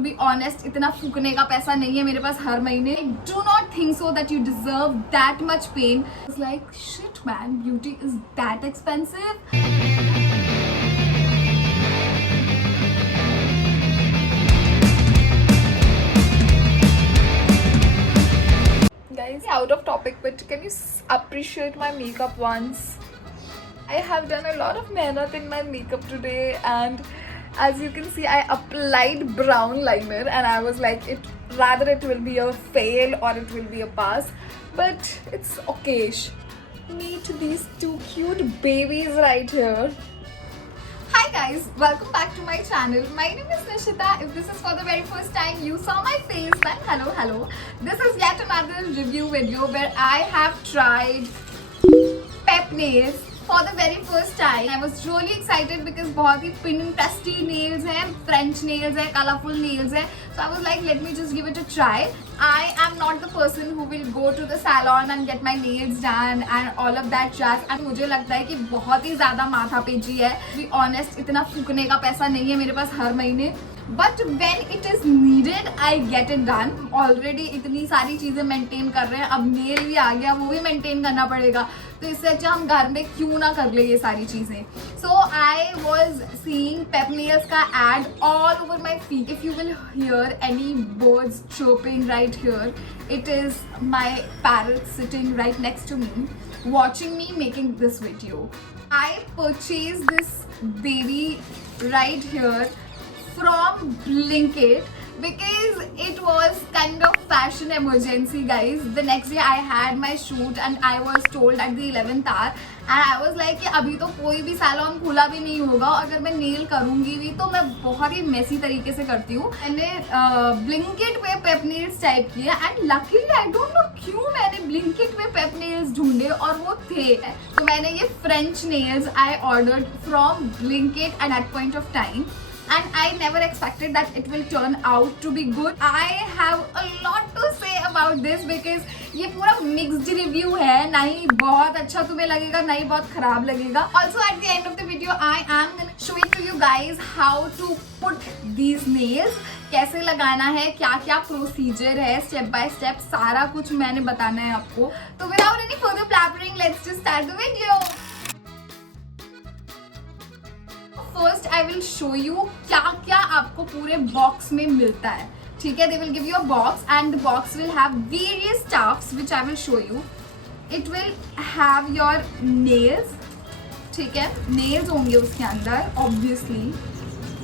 To be honest, इतना फूकने का पैसा नहीं है मेरे पास हर महीने. I do not think so that you deserve that much pain. It's like shit man, beauty is that expensive. Guys, out of topic, but can you appreciate my makeup once? I have done a lot of mehnat in my makeup today, and as you can see, I applied brown liner, and I was like, rather it will be a fail or it will be a pass, but it's okay. Meet these two cute babies right here. Hi guys, welcome back to my channel. My name is Nishita. If this is for the very first time you saw my face, then hello. This is yet another review video where I have tried Pep Nails for the very first time. I was really excited because बहुत ही Pinteresty nails हैं, French nails हैं, colorful nails हैं. So I was like, let me just give it a try. I am not the person who will go to the salon and get my nails done and all of that jazz. And मुझे लगता है कि बहुत ही ज़्यादा माथा पेची है. To be honest, इतना फूकने का पैसा नहीं है मेरे पास हर महीने. But when it is needed, I get it done. Already इतनी सारी चीज़ें maintain कर रहे हैं. अब nail भी आ गया, वो भी maintain करना पड़ेगा. तो इससे अच्छा हम घर में क्यों ना कर ले ये सारी चीज़ें. So I was seeing Pep Nails का ad all over my feed. If you will hear any birds chirping right here, it is my parrot sitting right next to me, watching me making this video. I purchased this baby right here from Blinkit because it was kind of fashion emergency, guys. The next day I had my shoot and I was told at the 11th hour, and I was like कि अभी तो कोई भी salon खुला भी नहीं होगा, अगर मैं नेल करूँगी भी तो मैं बहुत ही मेसी तरीके से करती हूँ. मैंने ब्लिंकिट पे पेप नेल्स टाइप किया and luckily I don't know क्यों मैंने ब्लिंकिट पे पेप नेल्स ढूंढे और वो थे. तो मैंने ये French nails I ordered from Blinkit at that point of time. And I never expected that it will turn out to be good. I have a lot to say about this because ये पूरा mixed review है. ना ही बहुत अच्छा तुम्हें लगेगा, ना ही बहुत खराब लगेगा. Also at the end of the video, I am gonna show it to you guys how to put these nails. कैसे लगाना है, क्या क्या प्रोसीजर है, स्टेप बाय स्टेप सारा कुछ मैंने बताना है आपको. तो without any further blabbering, let's just start the video. First I will show you क्या क्या आपको पूरे बॉक्स में मिलता है. ठीक है, they will give you a box and the box will have various stuffs which I will show you. It will have your nails. ठीक है, नेल्स होंगे उसके अंदर. ऑब्वियसली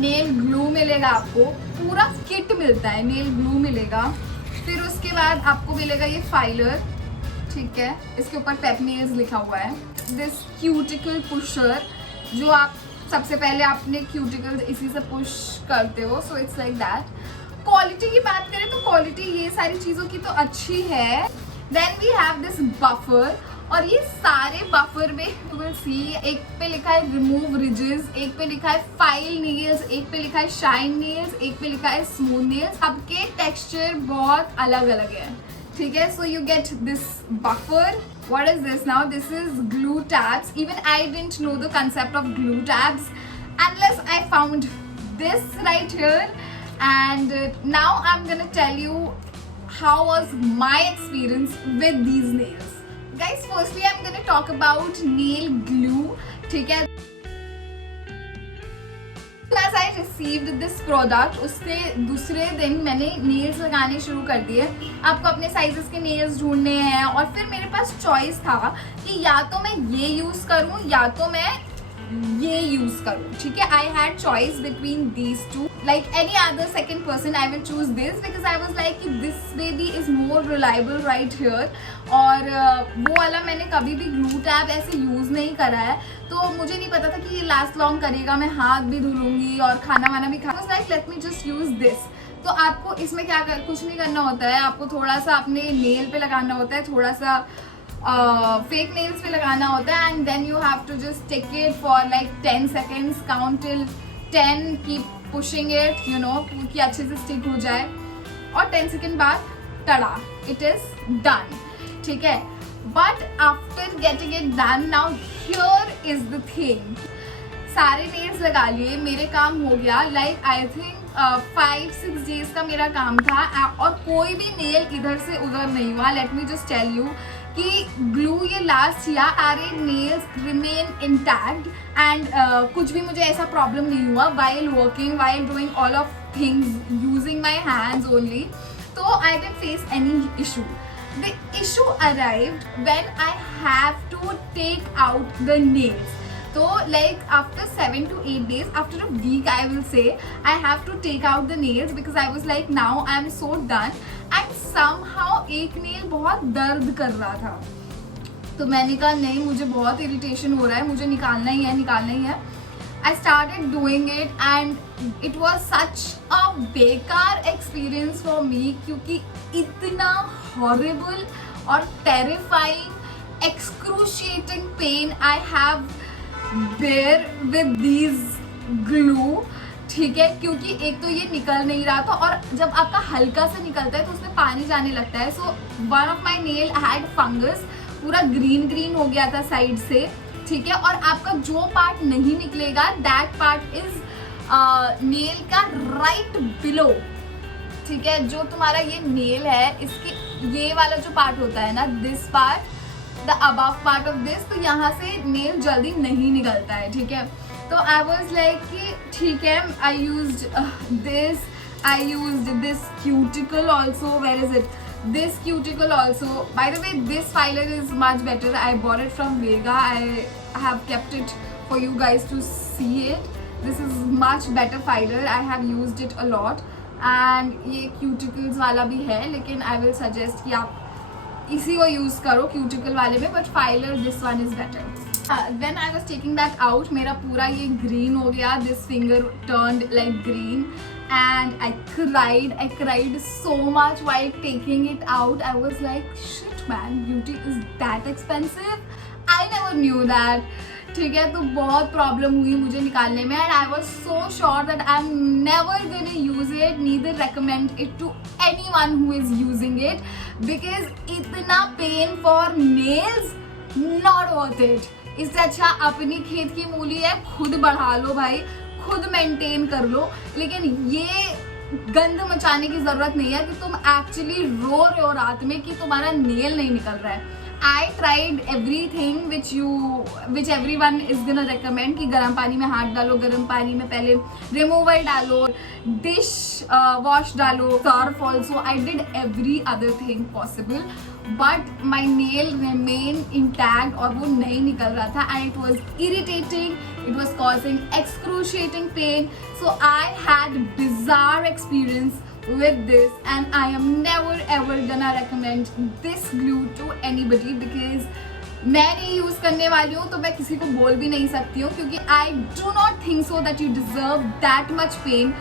नेल ग्लू मिलेगा आपको, पूरा किट मिलता है. नेल ग्लू मिलेगा, फिर उसके बाद आपको मिलेगा ये फाइलर. ठीक है, इसके ऊपर पेप नेल्स लिखा हुआ है. दिस क्यूटिकल पुशर, जो आप सबसे पहले आपने क्यूटिकल्स इसी से पुश करते हो. So it's like that. Quality की बात करें तो क्वालिटी ये सारी चीज़ों की तो अच्छी है. Then we have this buffer, और ये सारे बफर में यू विल सी एक पे लिखा है रिमूव रिजेस, एक पे लिखा है फाइल नेल्स, एक पे लिखा है शाइन नेल्स, एक पे लिखा है स्मूथ नेल्स. सबके टेक्सचर बहुत अलग अलग है. ठीक है, so you get this buffer. What is this now? This is glue tabs. Even I didn't know the concept of glue tabs unless I found this right here. And now I'm gonna tell you how was my experience with these nails. Guys, firstly I'm gonna talk about nail glue. ठीक है, as I received this product, उससे दूसरे दिन मैंने nails लगाने शुरू कर दिए. आपको अपने साइजेस के नेल्स ढूंढने हैं, और फिर मेरे पास चॉइस था कि या तो मैं ये यूज़ करूँ या तो मैं ये यूज़ करूँ. ठीक है, I had choice between these two. Like any other second person I will choose this because I was like कि this baby is more reliable right here. और वो वाला मैंने कभी भी ग्लू टैब ऐसे यूज़ नहीं करा है, तो मुझे नहीं पता था कि ये लास्ट लॉन्ग करेगा. मैं हाथ भी धुलूंगी और खाना वाना भी खा. Like late me just use this. तो आपको इसमें क्या कुछ नहीं करना होता है. आपको थोड़ा सा अपने नेल पे लगाना होता है, थोड़ा सा फेक नेल्स पे लगाना होता है, and then you have to just take it for like 10 seconds, count till 10, keep pushing it, you know, कि अच्छे से स्टिक हो जाए. और 10 सेकेंड बाद टड़ा, इट इज डन. ठीक है, but after getting it done, now here is the thing. सारे नेल्स लगा लिए, मेरे काम हो गया. लाइक आई थिंक 5-6 डेज का मेरा काम था और कोई भी नेल इधर से उधर नहीं हुआ. Let me just tell you कि ग्लू ये लास्ट किया, सारे नेल्स रिमेन इंटैक्ट एंड कुछ भी मुझे ऐसा प्रॉब्लम नहीं हुआ while working, while doing all of things using my hands only. तो I didn't face any issue. The issue arrived when I have to take out the nails. So like after 7 to 8 days, after a week I will say, I have to take out the nails because I was like now I am so done. And somehow एक nail बहुत दर्द कर रहा था. तो मैंने कहा नहीं, मुझे बहुत इरिटेशन हो रहा है, मुझे निकालना ही है, निकालना ही है. I started doing it and it was such a बेकार experience for me क्योंकि इतना horrible और terrifying, excruciating pain I have bear with these glue. ठीक है, क्योंकि एक तो ये निकल नहीं रहा था और जब आपका हल्का से निकलता है तो उसमें पानी जाने लगता है. So one of my nail had fungus, पूरा ग्रीन ग्रीन हो गया था साइड से. ठीक है, और आपका जो पार्ट नहीं निकलेगा दैट पार्ट इज नेल का राइट बिलो. ठीक है, जो तुम्हारा ये नेल है इसके ये वाला जो पार्ट होता है ना, this part, the above part of this, तो यहाँ से नेल जल्दी नहीं निकलता है. ठीक है, तो आई वॉज लाइक कि ठीक है, I used this cuticle also. Where is it? This cuticle also, by the way, this filer is much better. I bought it from Vega. I have kept it for you guys to see it. This is much better filer. I have used it a lot. And ये cuticles वाला भी है, लेकिन I will suggest कि आप इसी को use करो cuticle वाले में, but filer this one is better. When I was taking that out, मेरा पूरा ये green हो गया. This finger turned like green. And I cried so much while taking it out. I was like, shit man, beauty is that expensive? I never knew that. ठीक है, तो बहुत problem हुई मुझे निकालने में. And I was so sure that I'm never gonna use it, neither recommend it to anyone who is using it, because इतना pain for nails, not worth it. इससे अच्छा अपनी खेत की मूली है, खुद बढ़ा लो भाई, खुद मेंटेन कर लो. लेकिन ये गंद मचाने की जरूरत नहीं है कि तुम एक्चुअली रो रहे हो रात में कि तुम्हारा नेल नहीं निकल रहा है. I tried everything which everyone is gonna recommend कि गर्म पानी में हाथ डालो, गर्म पानी में पहले रिमूवर डालो, डिश वॉश डालो, Surf also. I did every other thing possible, but my nail remained intact और वो नहीं निकल रहा था. And it was irritating, it was causing excruciating pain. So I had bizarre experience with this, and I am never ever gonna recommend this glue to anybody because मैं नहीं use करने वाली हूँ, तो मैं किसी को बोल भी नहीं सकती हूँ, क्योंकि I do not think so that you deserve that much pain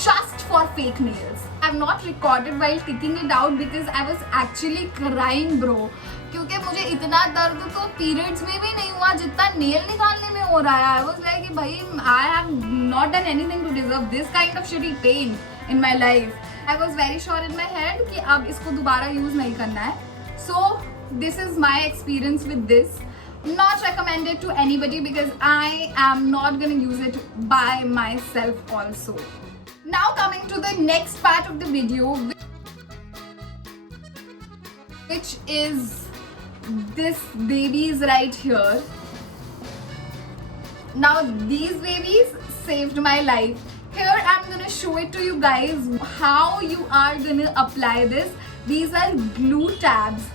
just for fake nails. I have not recorded while taking it out because I was actually crying bro, क्योंकि मुझे इतना दर्द तो पीरियड्स में भी नहीं हुआ जितना नेल निकालने में हो रहा है. I was like कि भाई I have not done anything to deserve this kind of shitty pain in my life. I was very sure in my head कि अब इसको दोबारा यूज नहीं करना है. So this is my experience with this. Not recommended to anybody because I am not gonna use it by myself also. Now coming to the next part of the video, which is this babies right here. Now these babies saved my life. Here I'm gonna show it to you guys how you are gonna apply this. These are glue tabs.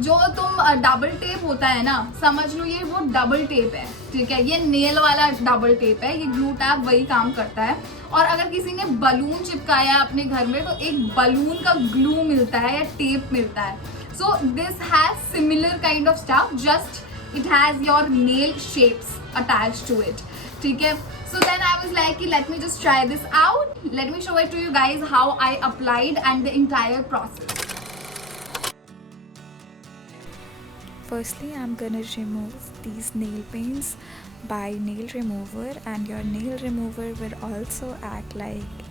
जो तुम double tape होता है ना, समझ लो ये वो double tape है. ठीक है, ये नेल वाला डबल टेप है, ये ग्लू टैब वही काम करता है. और अगर किसी ने बलून चिपकाया अपने घर में तो एक बलून का ग्लू मिलता है या टेप मिलता है. So this has similar kind of stuff, just it has your nail shapes attached to it. ठीक है, so then I was like let me just try this out. Let me show it to you guys how I applied and the entire process. Firstly, I'm gonna remove these nail paints by nail remover, and your nail remover will also act like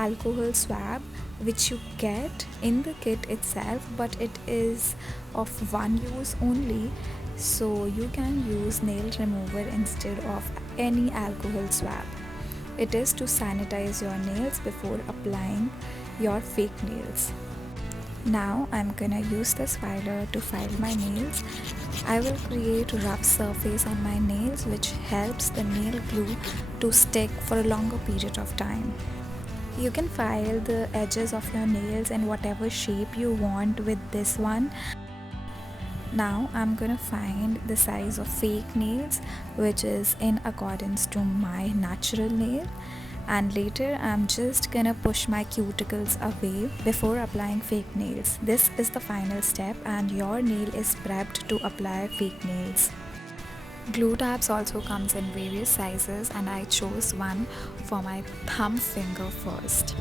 alcohol swab, which you get in the kit itself, but it is of one use only, so you can use nail remover instead of any alcohol swab. it is to sanitize your nails before applying your fake nails. Now I'm gonna use this filer to file my nails. I will create rough surface on my nails which helps the nail glue to stick for a longer period of time. You can file the edges of your nails in whatever shape you want with this one. Now I'm gonna find the size of fake nails which is in accordance to my natural nail, and later I'm just gonna push my cuticles away before applying fake nails. This is the final step and your nail is prepped to apply fake nails. Glue tabs also comes in various sizes and I chose one for my thumb finger first.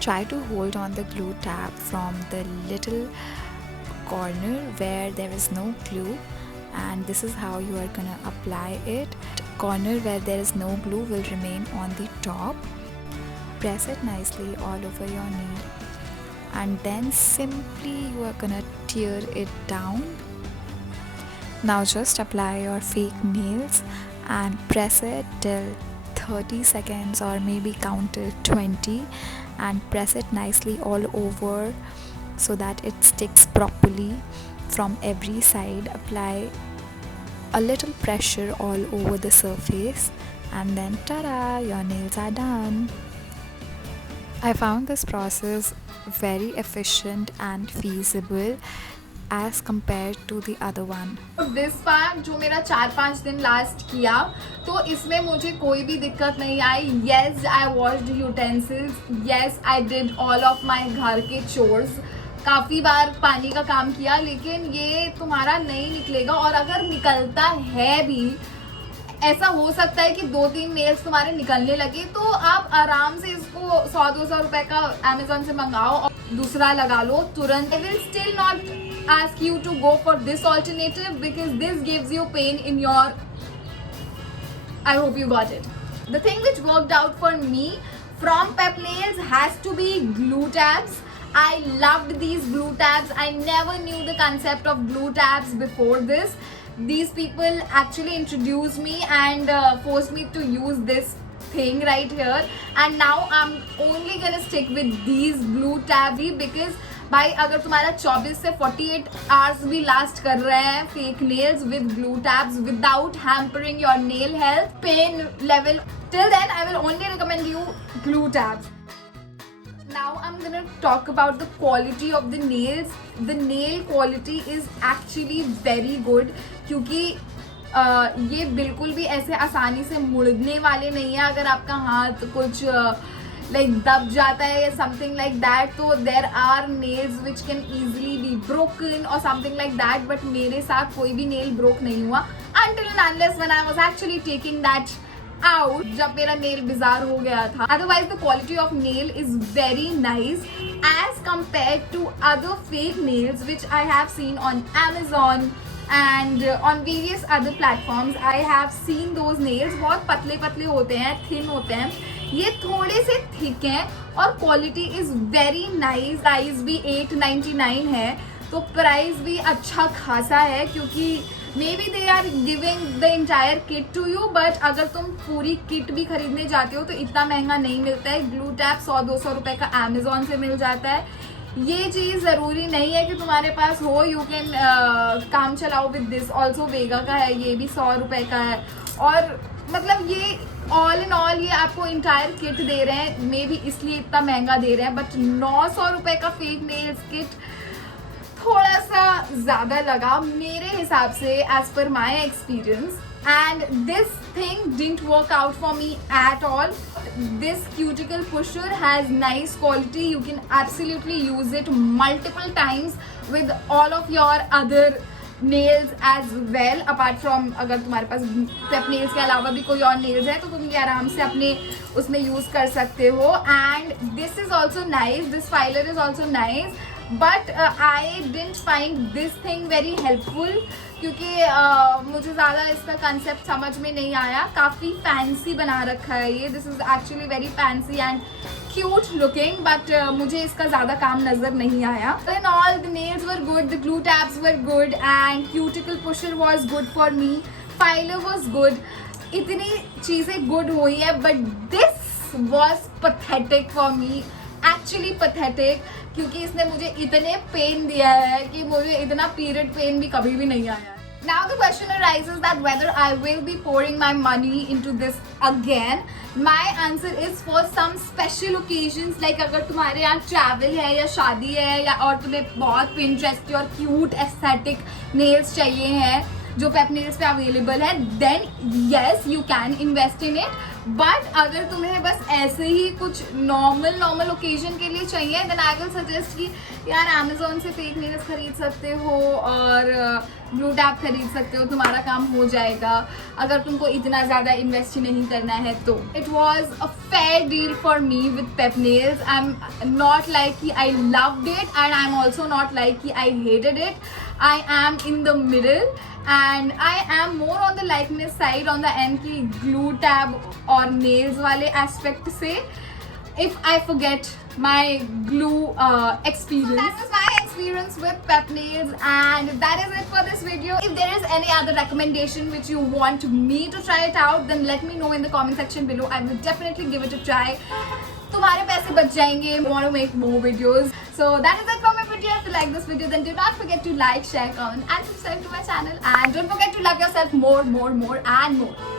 Try to hold on the glue tab from the little corner where there is no glue, and this is how you are gonna apply it. Corner where there is no glue will remain on the top. Press it nicely all over your nail and then simply you are gonna tear it down. Now just apply your fake nails and press it till 30 seconds or maybe count till 20 and press it nicely all over so that it sticks properly from every side. Apply a little pressure all over the surface and then ta-da, your nails are done. I found this process very efficient and feasible as compared to the other one. This part जो मेरा 4-5 दिन last किया तो इसमें मुझे कोई भी दिक्कत नहीं आई. Yes I washed utensils, yes I did all of my घर के चोर्स, काफ़ी बार पानी का काम किया, लेकिन ये तुम्हारा नहीं निकलेगा. और अगर निकलता है भी, ऐसा हो सकता है कि 2-3 नेल्स तुम्हारे निकलने लगे, तो आप आराम से इसको 100-200 रुपए का अमेजोन से मंगाओ और दूसरा लगा लो तुरंत. I will still not ask you to go for this alternative because this gives you pain in your. I hope you got it. The thing which worked out for me from Pep Nails has to be glue tabs. I loved these glue tabs. I never knew the concept of glue tabs before this. These people actually introduced me and forced me to use this thing right here, and now I'm only gonna stick with these glue tabs because भाई अगर तुम्हारा 24 से 48 hours भी last कर रहे हैं fake nails with glue tabs without hampering your nail health pain level, till then I will only recommend you glue tabs. Now I'm gonna talk about the quality of the nails. The nail quality is actually very good क्योंकि ये बिल्कुल भी ऐसे आसानी से मुड़ने वाले नहीं है. अगर आपका हाथ कुछ like दब जाता है या something like that, तो there are nails which can easily be broken or something like that, but मेरे साथ कोई भी nail broke नहीं हुआ until and unless when I was actually taking that out, जब मेरा nail bizarre हो गया था. Otherwise the quality of nail is very nice as compared to other fake nails which I have seen on Amazon and on various other platforms. I have seen those nails बहुत पतले पतले होते हैं, thin होते हैं. ये थोड़े से थिक हैं और quality is very nice. Price भी 899 है, तो प्राइस भी अच्छा खासा है क्योंकि maybe they are giving the entire kit to you, but अगर तुम पूरी किट भी खरीदने जाते हो तो इतना महंगा नहीं मिलता है. ग्लू टैप 100-200 रुपये का अमेजोन से मिल जाता है. ये चीज़ ज़रूरी नहीं है कि तुम्हारे पास हो. यू कैन काम चलाओ विद दिस ऑल्सो. वेगा का है, ये भी 100 रुपये का है. और मतलब ये ऑल इन ऑल ये आपको इंटायर किट दे रहे हैं, मे बी इसलिए इतना महंगा दे रहे हैं. बट 900 रुपये का फेक नेल्स किट थोड़ा सा ज़्यादा लगा मेरे हिसाब से as per my experience. and this thing didn't work out for me at all. This cuticle pusher has nice quality. You can absolutely use it multiple times with all of your other nails as well, apart from अगर तुम्हारे पास Pep Nails के अलावा भी कोई और nails है तो तुम ये आराम से अपने उसमें यूज़ कर सकते हो. And this is also nice. This filer is also nice. But I didn't find this thing very helpful क्योंकि मुझे ज़्यादा इसका कंसेप्ट समझ में नहीं आया. काफ़ी फैंसी बना रखा है ये. This is actually very fancy and cute looking, but मुझे इसका ज़्यादा काम नज़र नहीं आया. In all the nails were good, the glue tabs were good and cuticle pusher was good for me. Filer was good. इतनी चीज़ें गुड हुई है, but this was pathetic for me, actually pathetic, क्योंकि इसने मुझे इतने पेन दिया है कि मुझे इतना पीरियड पेन भी कभी भी नहीं आया. Now the question arises that whether I will be pouring my money into this again. My answer is for some special occasions, like अगर तुम्हारे यहाँ travel है या शादी है या और तुम्हें बहुत Pinterest और cute aesthetic nails चाहिए हैं जो पेप नेल्स पे अवेलेबल है, then yes you can invest in it. But अगर तुम्हें बस ऐसे ही कुछ नॉर्मल ओकेजन के लिए चाहिए, देन आई विल सजेस्ट कि यार अमेजोन से फेक नेल्स खरीद सकते हो और ब्लू टैप खरीद सकते हो, तुम्हारा काम हो जाएगा अगर तुमको इतना ज़्यादा इन्वेस्ट ही नहीं करना है तो. It was a fair deal for me with pep nails. I am not like कि I loved it and I am also not like कि I hated it. I am in the middle and I am more on the likeness side on the end की glue tab और nails वाले aspect से. If I forget my glue experience. So that was my experience with pep nails and that is it for this video. If there is any other recommendation which you want me to try it out, then let me know in the comment section below. I will definitely give it a try. तुम्हारे पैसे बच जाएंगे. Want to make more videos. So that is it for my video. If you like this video, then do not forget to like, share, comment and subscribe to my channel. And don't forget to love yourself more and more.